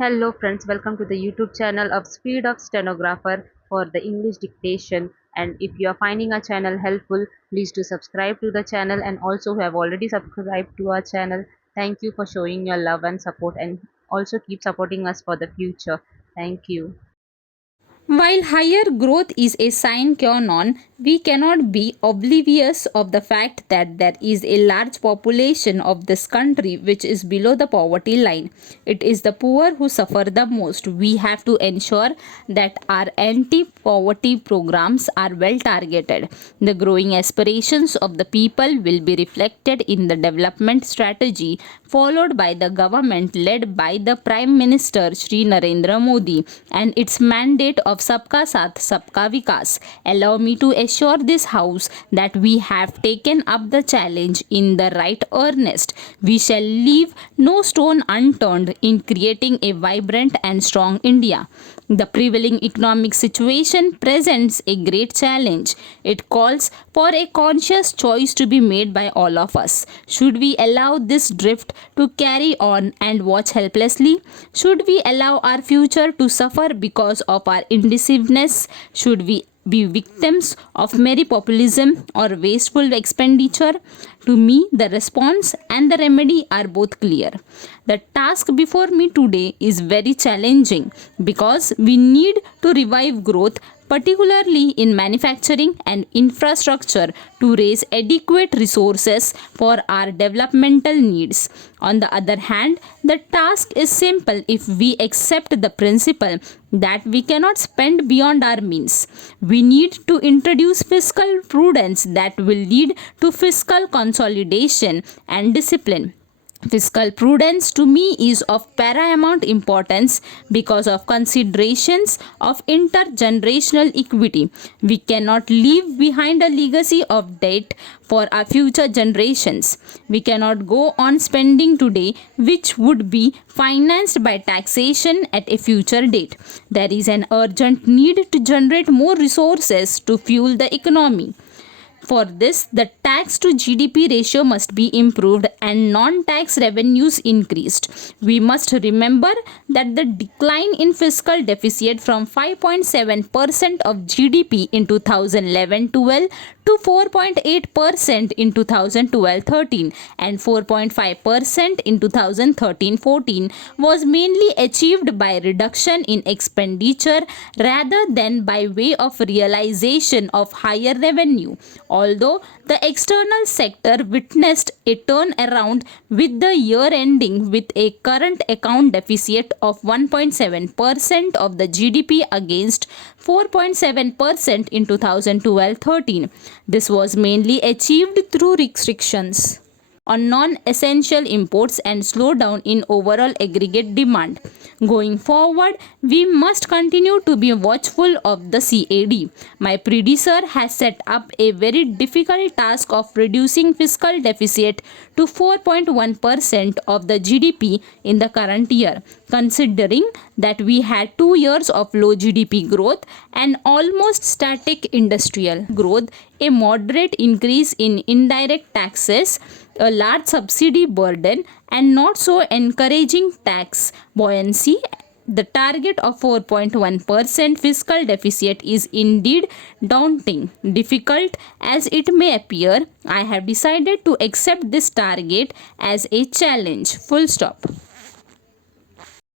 Hello friends, welcome to the YouTube channel of Speed of Stenographer for the English dictation. And if you are finding our channel helpful, please do subscribe to the channel, and also who have already subscribed to our channel, thank you for showing your love and support, and also keep supporting us for the future. Thank you. While higher growth is a sine qua non, we cannot be oblivious of the fact that there is a large population of this country which is below the poverty line. It is the poor who suffer the most. We have to ensure that our anti poverty programs are well targeted. The growing aspirations of the people will be reflected in the development strategy followed by the government led by the Prime Minister Shri Narendra Modi and its mandate of Sabka Saath Sabka Vikas. Allow me to assure this house that we have taken up the challenge in the right earnest. We shall leave no stone unturned in creating a vibrant and strong India. The prevailing economic situation presents a great challenge. It calls for a conscious choice to be made by all of us. Should we allow this drift to carry on and watch helplessly? Should we allow our future to suffer because of our indecisiveness? Should we be victims of merry populism or wasteful expenditure? To me, the response and the remedy are both clear. The task before me today is very challenging because we need to revive growth, particularly in manufacturing and infrastructure, to raise adequate resources for our developmental needs. On the other hand, the task is simple if we accept the principle that we cannot spend beyond our means. We need to introduce fiscal prudence that will lead to fiscal consolidation and discipline. Fiscal prudence to me is of paramount importance because of considerations of intergenerational equity. We cannot leave behind a legacy of debt for our future generations. We cannot go on spending today, which would be financed by taxation at a future date. There is an urgent need to generate more resources to fuel the economy. For this, the tax to GDP ratio must be improved and non-tax revenues increased. We must remember that the decline in fiscal deficit from 5.7% of GDP in 2011-12 to 4.8% in 2012-13 and 4.5% in 2013-14 was mainly achieved by reduction in expenditure rather than by way of realization of higher revenue. Although the external sector witnessed a turnaround with the year ending with a current account deficit of 1.7% of the GDP against 4.7% in 2012-13. This was mainly achieved through restrictions on non-essential imports and slowdown in overall aggregate demand. Going forward, we must continue to be watchful of the CAD. My predecessor has set up a very difficult task of reducing fiscal deficit to 4.1% of the GDP in the current year, considering that we had 2 years of low GDP growth and almost static industrial growth, a moderate increase in indirect taxes, a large subsidy burden, and not so encouraging tax buoyancy. The target of 4.1% fiscal deficit is indeed daunting. Difficult as it may appear, I have decided to accept this target as a challenge. Full stop.